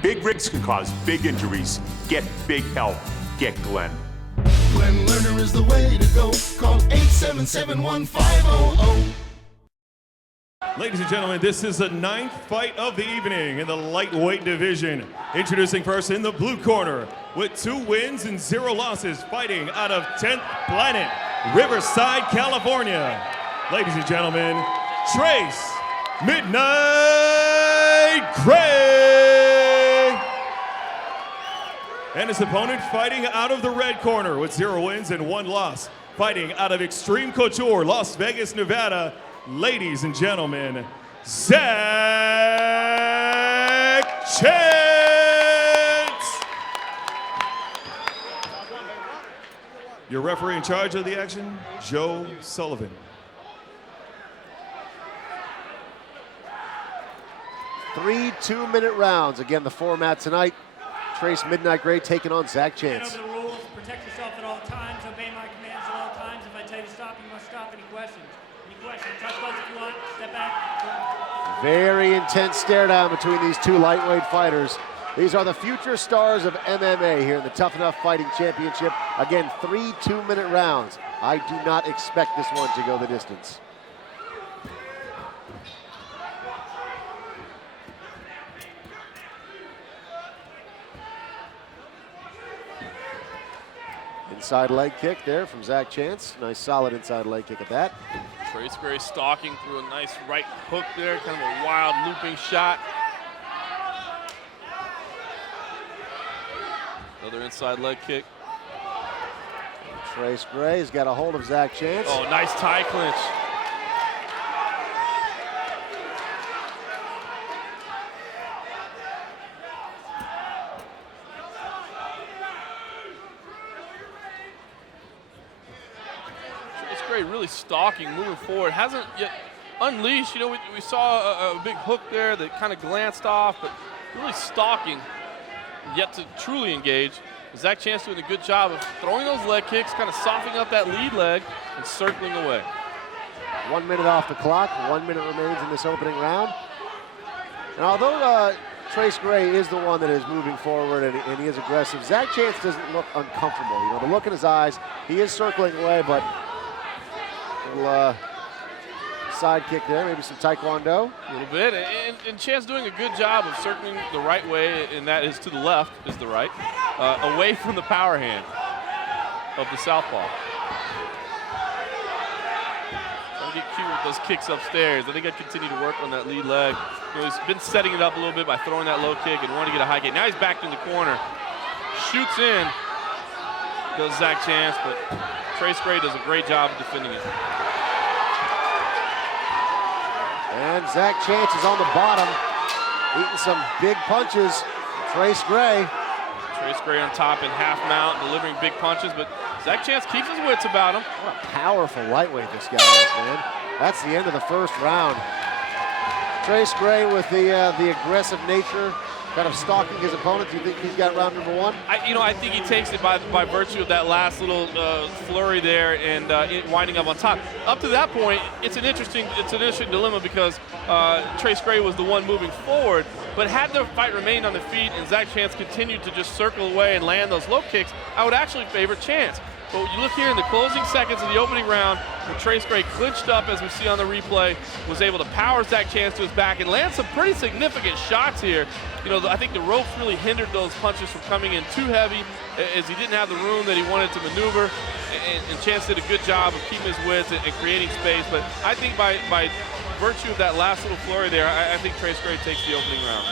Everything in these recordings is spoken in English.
Big rigs can cause big injuries. Get big help. Get Glenn. Glenn Lerner is the way to go. Call 877-1500. Ladies and gentlemen, this is the 9th fight of the evening in the lightweight division. Introducing first in the blue corner with 2 wins and 0 losses, fighting out of 10th Planet, Riverside, California. Ladies and gentlemen, Trace Midnight Gray. And his opponent fighting out of the red corner with 0 wins and 1 loss, fighting out of Extreme Couture, Las Vegas, Nevada. Ladies and gentlemen, Zach Chance. Your referee in charge of the action, Joe Sullivan. 3 2-minute rounds. Again, the format tonight. Trace Midnight Gray taking on Zach Chance. Stand over the rules, protect yourself at all times, obey my commands at all times. If I tell you to stop, you must stop. Any questions? Any questions? Touch gloves if you want. Step back. Very intense stare down between these 2 lightweight fighters. These are the future stars of MMA here in the Tuff-N-Uff Fighting Championship. Again, 3 2-minute rounds. I do not expect this one to go the distance. Inside leg kick there from Zach Chance. Nice solid inside leg kick at that. Trace Gray stalking through a nice right hook there, kind of a wild looping shot. Another inside leg kick. Trace Gray has got a hold of Zach Chance. Oh, nice tie clinch. Really stalking, moving forward. Hasn't yet unleashed. You know, we saw a big hook there that kind of glanced off, but really stalking, yet to truly engage. Zach Chance doing a good job of throwing those leg kicks, kind of softening up that lead leg and circling away. 1 minute off the clock. 1 minute remains in this opening round. And although Trace Gray is the one that is moving forward and he is aggressive, Zach Chance doesn't look uncomfortable. You know, the look in his eyes, he is circling away, but little side kick there, maybe some taekwondo. A little bit, and Chance doing a good job of circling the right way, and that is to the left, is the right, away from the power hand of the southpaw. Trying to get cute with those kicks upstairs. I think I'd continue to work on that lead leg. You know, he's been setting it up a little bit by throwing that low kick and wanting to get a high kick. Now he's back in the corner, shoots in, goes Zach Chance, but Trace Gray does a great job of defending it. And Zach Chance is on the bottom, eating some big punches. Trace Gray. Trace Gray on top in half mount, delivering big punches, but Zach Chance keeps his wits about him. What a powerful lightweight this guy is, man. That's the end of the first round. Trace Gray with the aggressive nature, kind of stalking his opponent. Do you think he's got round number 1? I think he takes it by virtue of that last little flurry there and winding up on top. Up to that point, it's an interesting dilemma because Trace Gray was the one moving forward, but had the fight remained on the feet and Zach Chance continued to just circle away and land those low kicks, I would actually favor Chance. But you look here in the closing seconds of the opening round, where Trace Gray clinched up, as we see on the replay, was able to power Zach Chance to his back and land some pretty significant shots here. You know, I think the ropes really hindered those punches from coming in too heavy, as he didn't have the room that he wanted to maneuver. And Chance did a good job of keeping his wits and creating space. But I think by virtue of that last little flurry there, I think Trace Gray takes the opening round.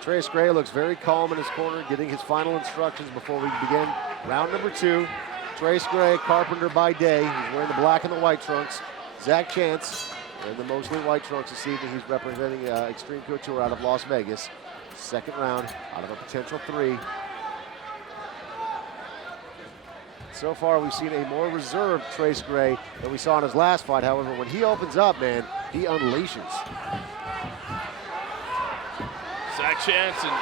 Trace Gray looks very calm in his corner, getting his final instructions before we begin round number 2. Trace Gray, carpenter by day. He's wearing the black and the white trunks. Zach Chance in the mostly white trunks this evening. He's representing Extreme Couture out of Las Vegas. Second round out of a potential 3. So far, we've seen a more reserved Trace Gray than we saw in his last fight. However, when he opens up, man, he unleashes. Zach Chance and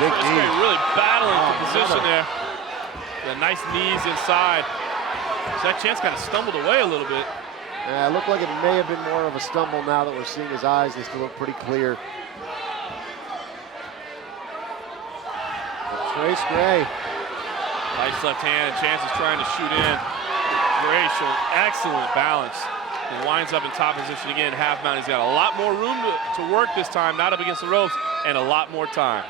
big Trace knee. Gray really battling for position there. The nice knees inside. Zach Chance kind of stumbled away a little bit. It looked like it may have been more of a stumble now that we're seeing his eyes. They still look pretty clear. Trace Gray. Nice left hand, and Chance is trying to shoot in. Gray showing excellent balance. He winds up in top position again, half mount. He's got a lot more room to work this time, not up against the ropes, and a lot more time.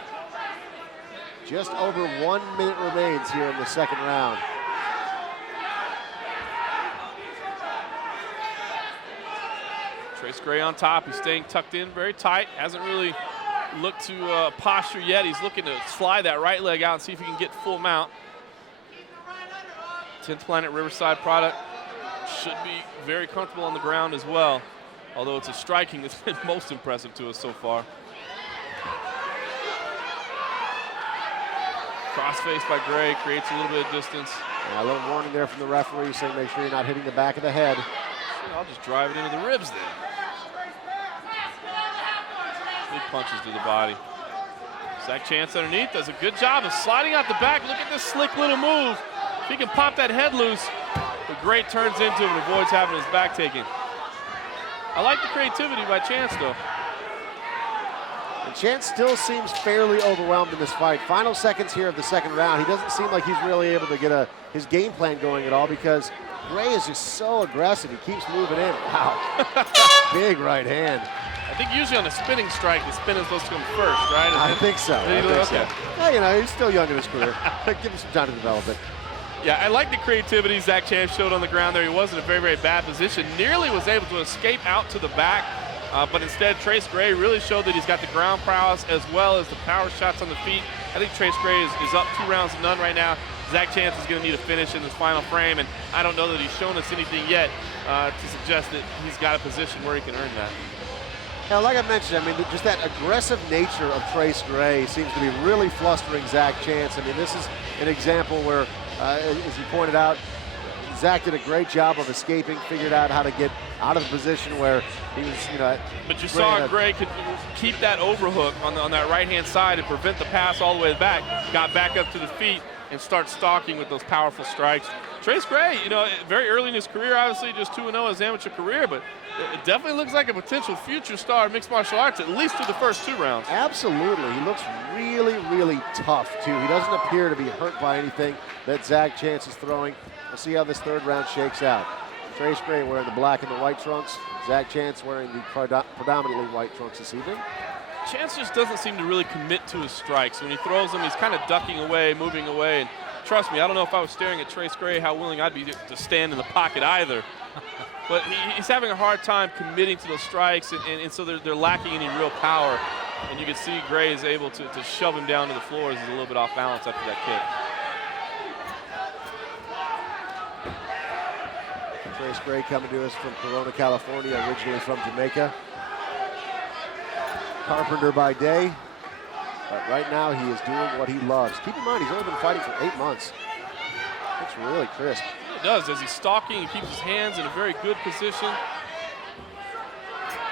Just over 1 minute remains here in the second round. Trace Gray on top. He's staying tucked in very tight. Hasn't really looked to posture yet. He's looking to slide that right leg out and see if he can get full mount. 10th Planet Riverside product should be very comfortable on the ground as well, although it's a striking that's been most impressive to us so far. Crossface by Gray creates a little bit of distance. Yeah, a little warning there from the referee saying make sure you're not hitting the back of the head. I'll just drive it into the ribs there. Big punches to the body. Zach Chance underneath does a good job of sliding out the back. Look at this slick little move. If he can pop that head loose, but Gray turns into him and avoids having his back taken. I like the creativity by Chance though. And Chance still seems fairly overwhelmed in this fight. Final seconds here of the second round. He doesn't seem like he's really able to get his game plan going at all because Gray is just so aggressive. He keeps moving in. Wow. Big right hand. I think usually on a spinning strike, the spin is supposed to come first, right? I think so. Okay. Yeah, you know, he's still young in his career. Give him some time to develop it. Yeah, I like the creativity Zach Chance showed on the ground there. He was in a very, very bad position. Nearly was able to escape out to the back, but instead Trace Gray really showed that he's got the ground prowess as well as the power shots on the feet. I think Trace Gray is up 2 rounds to none right now. Zach Chance is going to need a finish in this final frame, and I don't know that he's shown us anything yet to suggest that he's got a position where he can earn that. Now, like I mentioned, I mean, just that aggressive nature of Trace Gray seems to be really flustering Zach Chance. I mean, this is an example where, as you pointed out, Zach did a great job of escaping, figured out how to get out of the position where he was, you know. But you saw Gray could keep that overhook on that right-hand side and prevent the pass all the way back, got back up to the feet, and start stalking with those powerful strikes. Trace Gray, you know, very early in his career, obviously just 2-0 his amateur career, but it definitely looks like a potential future star of mixed martial arts, at least through the first 2 rounds. Absolutely. He looks really, really tough, too. He doesn't appear to be hurt by anything that Zach Chance is throwing. We'll see how this third round shakes out. Trace Gray wearing the black and the white trunks. Zach Chance wearing the predominantly white trunks this evening. Chance just doesn't seem to really commit to his strikes. When he throws them, he's kind of ducking away, moving away. And trust me, I don't know if I was staring at Trace Gray how willing I'd be to stand in the pocket either. But he's having a hard time committing to those strikes, and so they're lacking any real power. And you can see Gray is able to shove him down to the floor as he's a little bit off balance after that kick. Trace Gray coming to us from Corona, California, originally from Jamaica. Carpenter by day, but right now he is doing what he loves. Keep in mind, he's only been fighting for 8 months. Looks really crisp. It does. As he's stalking, he keeps his hands in a very good position.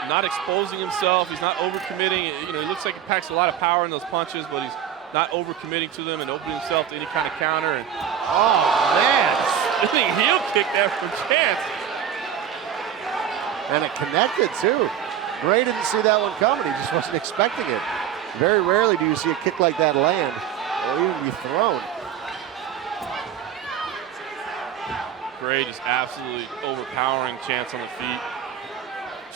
Not exposing himself. He's not overcommitting. You know, he looks like he packs a lot of power in those punches, but he's not overcommitting to them and opening himself to any kind of counter. And oh, man. Spinning heel kick there from Chance. And it connected, too. Gray didn't see that one coming. He just wasn't expecting it. Very rarely do you see a kick like that land or even be thrown. Gray just absolutely overpowering Chance on the feet.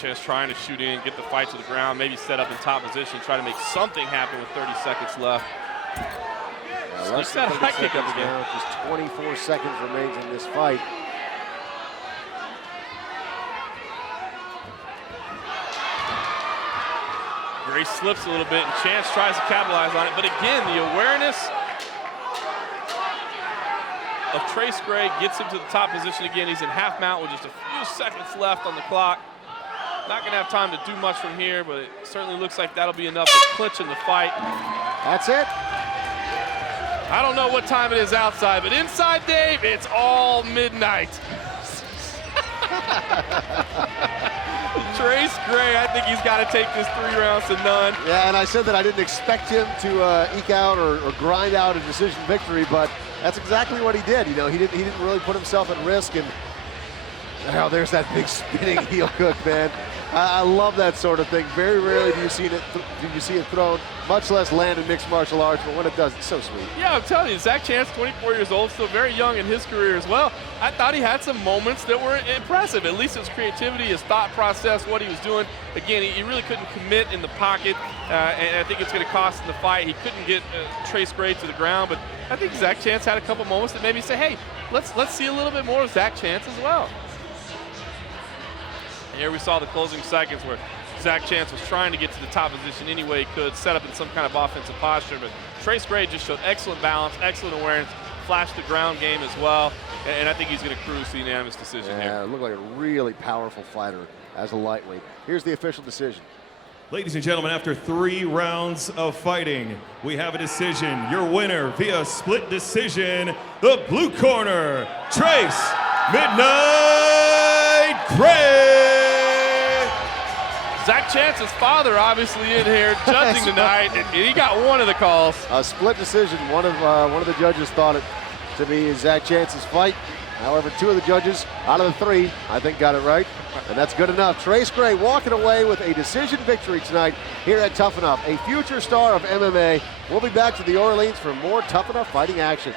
Chance trying to shoot in, get the fight to the ground, maybe set up in top position, try to make something happen with 30 seconds left. Less than 30 seconds now. Just 24 seconds remains in this fight. Gray slips a little bit, and Chance tries to capitalize on it. But again, the awareness of Trace Gray gets him to the top position again. He's in half mount with just a few seconds left on the clock. Not going to have time to do much from here, but it certainly looks like that'll be enough to clinch in the fight. That's it. I don't know what time it is outside, but inside, Dave, it's all midnight. Trace Gray, I think he's got to take this 3 rounds to none. Yeah, and I said that I didn't expect him to eke out or grind out a decision victory, but that's exactly what he did. You know, he didn't really put himself at risk, and oh, there's that big spinning heel hook, man. I love that sort of thing. Very rarely do you see it thrown, much less land in mixed martial arts, but when it does, it's so sweet. Yeah, I'm telling you, Zach Chance, 24 years old, still very young in his career as well. I thought he had some moments that were impressive, at least his creativity, his thought process, what he was doing. Again, he really couldn't commit in the pocket, and I think it's going to cost him the fight. He couldn't get Trace Gray to the ground, but I think Zach Chance had a couple moments that made me say, hey, let's see a little bit more of Zach Chance as well. And here we saw the closing seconds where Zach Chance was trying to get to the top position any way he could, set up in some kind of offensive posture, but Trace Gray just showed excellent balance, excellent awareness, flashed the ground game as well, and I think he's going to cruise the unanimous decision here. Yeah, it looked like a really powerful fighter as a lightweight. Here's the official decision. Ladies and gentlemen, after 3 rounds of fighting, we have a decision. Your winner via split decision, the blue corner, Trace Midnight Gray. Zach Chance's father obviously in here judging tonight, and he got one of the calls. A split decision. One of the judges thought it to be Zach Chance's fight. However, 2 of the judges out of the 3, I think, got it right, and that's good enough. Trace Gray walking away with a decision victory tonight here at Tuff-N-Uff, a future star of MMA. We'll be back to the Orleans for more Tuff-N-Uff fighting action.